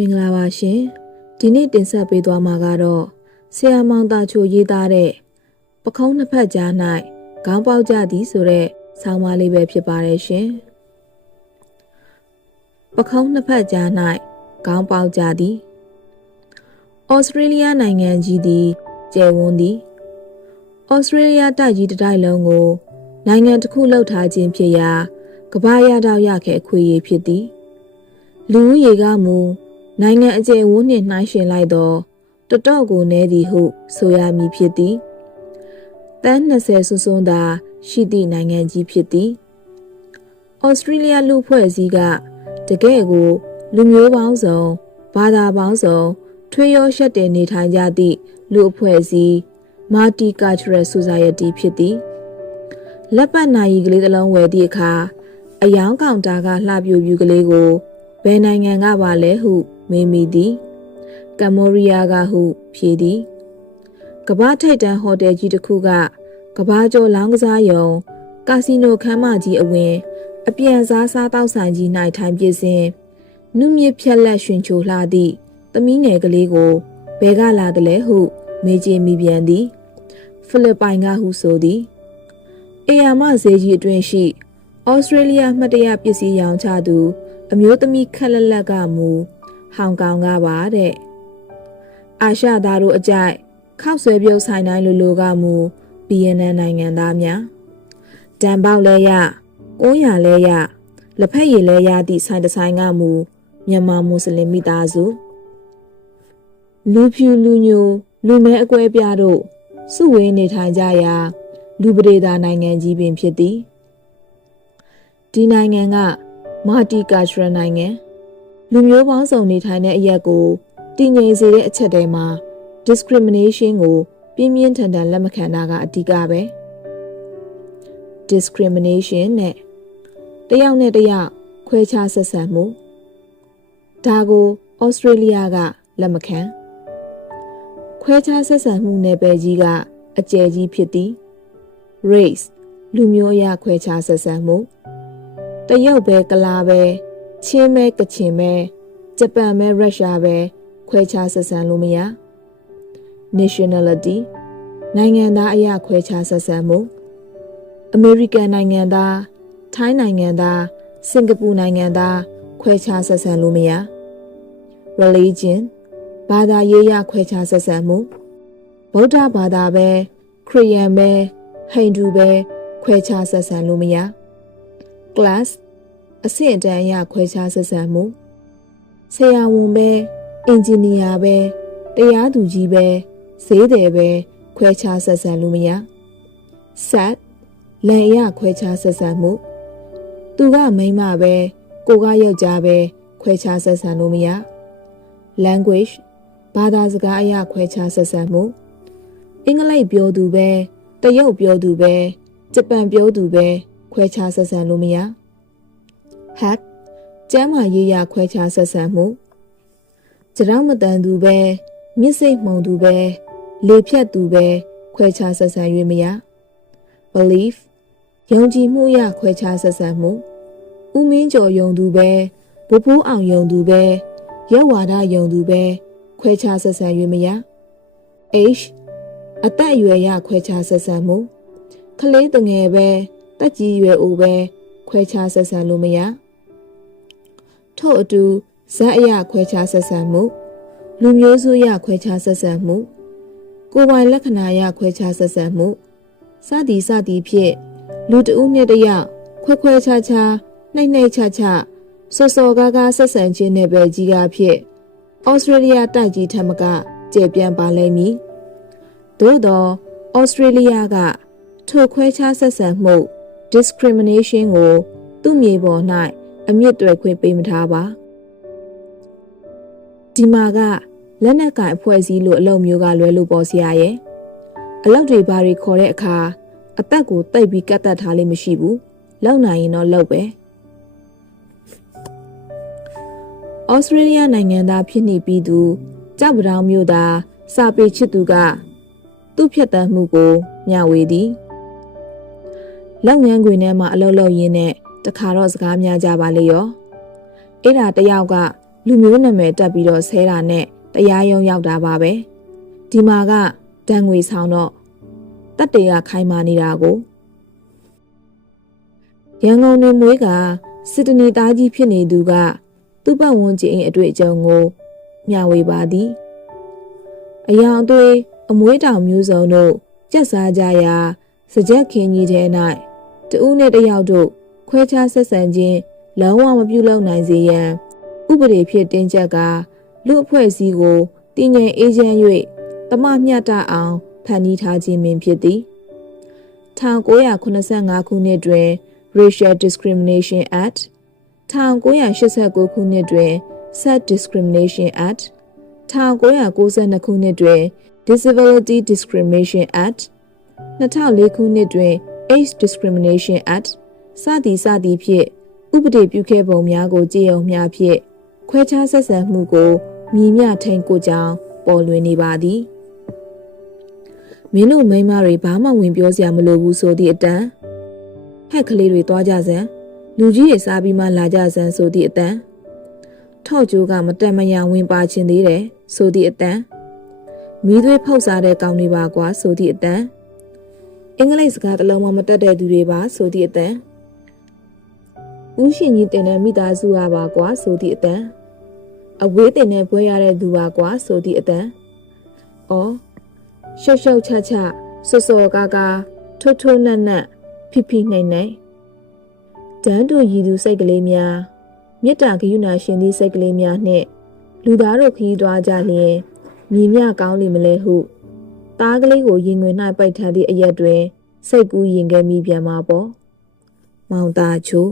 မင်္ဂလာပါရှင်ဒီနေ့တင်ဆက်ပေးသွားမှာကတော့ဆရာမောင်သားချိုရေးသားတဲ့ပခုံးနှစ်ဖက်ကြား၌ခေါင်းပေါက်ကြသည်ဆိုတဲ့ဆောင်းပါးလေးပဲဖြစ်ပါတယ်ရှင်ပခုံးနှစ်ဖက်ကြား၌ခေါင်းပေါက်ကြသည်ဩစတြေးလျနိုင်ငံကြီးသည်ကျယ်ဝန်းသည်ဩစတြေးလျတိုက်ကြီးတစ်တိုက်လုံးကိုနိုင်ငံတစ်ခုလှုပ်ထားခြင်းဖြစ်ရာကမ္ဘာရတောက်ရခဲ့အခွင့်အရေးဖြစ်သည်လူဦးရေကမူနိုင်ငံအကျယ်ဝန်းနှင့်နှိုင်းယှဉ်လိုက်တော့တော်တော်ကိုနည်းသည်ဟုဆိုရမည်ဖြစ်သည်တန်း20စွန်းစွန်းသာရှိသည့်နိုင်ငံကြီးဖြစ်သည်ဩစတြေးလျလူဖွဲ့စည်းကတကယ့်ကိုလူမျိုးပေါင်းစုံဘာသာပေါင်းစုံထွေရောရှက်တင်နေထိုင်ကြသည့်လူအဖွဲ့အစည်း Multicultural Society ဖြစ်သည်လက်ပတ်နိုင်ကလေးတစ်လုံးဝယ်သည့်အခါအယောင်ကောင်တာကလှပြူပြူကလေးကိုဘယ်နိုင်ငံကပါလဲဟုမေးမိသည်ကမ္ဘောဒီးယားကဟုဖြေသည်ကမ္ဘာထိပ်တန်းဟိုတယ်ကြီးတစ်ခုကကမ္ဘာကျော်လောင်းကစားရုံကာစီနိုခန်းမကြီးအဝင်အပြန်စားစားတောက်ဆိုင်ကြီး၌ထိုင်ပြစဉ်နုမြစ်ဖြက်လက်ရွှင်ချိုလှသည့်သမီးငယ်ကလေးကိုဘယ်ကလာသလဲဟုမေးကြည့်မိပြန်သည်ဖိလစ်ပိုင်ကဟုဆိုသည်အေယာမဈေးကြီးအတွင်းရှိဩစတြေးလျမှတ်တရပစ္စည်းရောင်းချသူအမျိုးသမီးခက်လက်လက်ကမူဟောင်ကောင်ကပါတဲ့အာရှသားတို့အကြိုက်ခောက်ဆွဲပြုတ်ဆိုင်တိုင်းလိုကမူဗီယက်နမ်နိုင်ငံသားများတန်ပေါက်လဲရ900လဲရလက်ဖက်ရည်လဲရသည့်ဆိုင်တစ်ဆိုင်ကမူမြန်မာမွတ်စလင်မိသားစုလူဖြူလူညိုလူမဲအကွဲပြားတို့စုဝေးနေထိုင်ကြရာလူပရိသတ်နိုင်ငံကြီးပင်ဖြစ်သည်ဒီနိုင်ငံကMulticultural နိုင်ငံလူမျိုးပေါင်းစုံနေထိုင်တဲ့အရက်ကိုတည်ငြိမ်စေတဲ့အချက်တွေမှာ discrimination ကိုပြင်းပြင်းထန်ထန်လက်မခံတာကအဓိကပဲ discrimination နဲ့တယောက်နဲ့တယောက်ခွဲခြားဆက်ဆံမှုဒါကိုဩစတြေးလျကလက်မခံခွဲခြားဆက်ဆံမှုနယ်ပယ်ကြီးကအကျယ်ကြီးဖြစ်သည် race လူမျိုးအရခွဲခြားဆက်ဆံမှုတရုတ်ပဲကလာပဲချင်းပဲကချင်ပဲဂျပန်ပဲရုရှားပဲခွဲခြားဆက်ဆံလို့မရ nationality နိုင်ငံသားအရာခွဲခြားဆက်ဆံမှုအမေရိကန်နိုင်ငံသားထိုင်းနိုင်ငံသားစင်ကာပူနိုင်ငံသားခွဲခြားဆက်ဆံလို့မရ religion ဘာသာရေးရခွဲခြားဆက်ဆံမှုဗုဒ္ဓဘာသာပဲခရစ်ယာန်ပဲဟိန္ဒူပဲခွဲခြားဆက်ဆံလို့မရclass အဆင့်အတန်းအရခွဲခြားဆက်ဆံမှုဆရာဝန်ပဲအင်ဂျင်နီယာပဲတရားသူကြီးပဲဈေးတယ်ပဲခွဲခြားဆက်ဆံလို့မရ set လန်အရခွဲခြားဆက်ဆံမှုသူကမိန်းမပဲကိုကယောက်ျားပဲခွဲခြားဆက်ဆံလို့မရ language ဘာသာစကားအရခွဲခြားဆက်ဆံမှုအင်္ဂလိပ်ပြောသူပဲတရုတ်ပြောသူပဲဂျပန်ပြောသူပဲခွဲခြားဆက်ဆံလို့မရ hack ကျမ်းမာရေးရခွဲခြားဆက်ဆံမှုကြရောက်မတန်သူပဲမြစ်စိတ်မှုန်သူပဲလေဖြတ်သူပဲခွဲခြားဆက်ဆံ၍မရ belief ယုံကြည်မှုရခွဲခြားဆက်ဆံမှုဦးမင်းကျော်ယုံသူပဲဘိုးဘိုးအောင်ယုံသူပဲရက်ဝါဒယုံသူပဲခွဲခြားဆက်ဆံ၍မရ age အသက်အရွယ်ရခွဲခြားဆက်ဆံမှုကလေးတငယ်ပဲတက်ကြီးရွယ်အိုပဲခွဲခြားဆက်ဆံလို့မရထို့အတူဇက်အရခွဲခြားဆက်ဆံမှုလူမျိုးစုရခွဲခြားဆက်ဆံမှုကိုယ်ပိုင်လက္ခဏာရခွဲခြားဆက်ဆံမှုစသည်ဖြင့်လူတဦးနဲ့တယောက်ခွဲခြားခြားနှိမ့်ချစောကားဆက်ဆံခြင်းနဲ့ပဲကြီးကားဖြင့်ဩစတြေးလျတိုက်ကြီးထက်မကကျေပြန့်ပါလိမ့်မည်သို့သောဩစတြေးလျကထိုခွဲခြားဆက်ဆံမှု discrimination ကိုသူ့မြေပေါ်၌အမြင့်တွယ်ခွင့်ပေးမထားပါဒီမှာကလက်နက်ကင်အဖွဲ့အစည်းလိုအလုပ်မျိုးကလွဲလို့ပေါ်စရာရဲ့အလုပ်တွေဘာတွေခေါ်တဲ့အခါအသက်ကိုတိတ်ပြီးကတ်တက်ထားလေးမရှိဘူးလောက်နိုင်ရင်တော့လောက်ပဲဩစတြေးလျနိုင်ငံသားဖြစ်နေပြီးသူကြောက်ပတောင်မြို့သားစာပေချစ်သူကသူ့ဖြတ်တန်းမှုကိုမျှဝေသည်လုပ်ငန်းခွင်ထဲမှာအလုပ်လုပ်ရင်းနဲ့တခါတော့စကားများကြပါလေရောအဲ့ဒါတယောက်က လူမျိုးနာမည်တက်ပြီးတော့ဆဲတာနဲ့တရားရုံးရောက်တာပါပဲဒီမှာကဒဏ်ငွေဆောင်တော့တက်တေကခိုင်းမာနေတာကိုရန်ကုန်နေမွေးကစစ်တနီသားကြီးဖြစ်နေသူကသူ့ပတ်ဝန်းကျင်အတွေ့အကြုံကိုမျှဝေပါသည်အယောင်အသွေးအမွေးတောင်မျိုးစုံတို့ကြက်စားကြရာစကြက်ခင်းကြီးထဲ၌တဦးနဲ့တစ်ယောက်တို့ခွဲခြားဆက်ဆံခြင်းလုံးဝမပြုလုပ်နိုင်စေရန်ဥပဒေဖြင့်တင်းကျပ်ကာလူအဖွဲ့အစည်းကိုတည်ငြိမ်အေးချမ်း၍တမမျှတအောင်ဖန်တီးထားခြင်းပင်ဖြစ်သည်1985ခုနှစ်တွင် Racial Discrimination Act 1989ခုနှစ်တွင် Sex Discrimination Act 1992ခုနှစ်တွင် Disability Discrimination Act 2004ခုနှစ်တွင် Age Discrimination Act စသည်ဖြင့်ဥပဒေပြုခဲ့ပုံများကိုကြည့်အောင်များဖြင့်ခွဲခြားဆက်ဆံမှုကိုမြည်မျှထိန်ကိုကြောင်းပေါ်လွင်နေပါသည်မင်းတို့မိန်းမတွေဘာမှဝင်ပြောစရာမလိုဘူးဆိုသည့်အတန်ဟက်ကလေးတွေသွားကြစမ်းလူကြီးတွေစားပြီးမှလာကြစမ်းဆိုသည့်အတန်ထော့ကျိုးကမတက်မရဝင်ပါချင်သေးတယ်ဆိုသည့်အတန်မီးသွေးဖောက်စားတဲ့ကောင်တွေပါကွာဆိုသည့်အတန်အင်္ဂလိပ်စကားတစ်လုံးမှမတတ်တဲ့သူတွေပါဆိုသည့်အတန်ဦးရှင်ကြီးတင်တဲ့မိသားစုကပါကွာဆိုသည့်အတန်အဝေးတင်တဲ့ဘွဲရတဲ့သူပါကွာဆိုသည့်အတန်အော်ရှုပ်ရှုပ်ချချဆော့ဆော့ကားကားထိုးထိုးနက်နက်ဖိဖိနှိမ့်နှိမ့်တန်းတူရည်သူစိတ်ကလေးများမေတ္တာကရုဏာရှင်သည့်စိတ်ကလေးများနှင့်လူသားတို့ခရီးသွားကြလျင်မြည်မြကောင်းလိမ့်မလဲဟုသားကလေးကိုရင်ဝင်၌ပိုက်ထားသည့်အရက်တွင်စိတ်ကူးရင်ခဲ့မိပြန်မှာပေါ့မောင်သားချို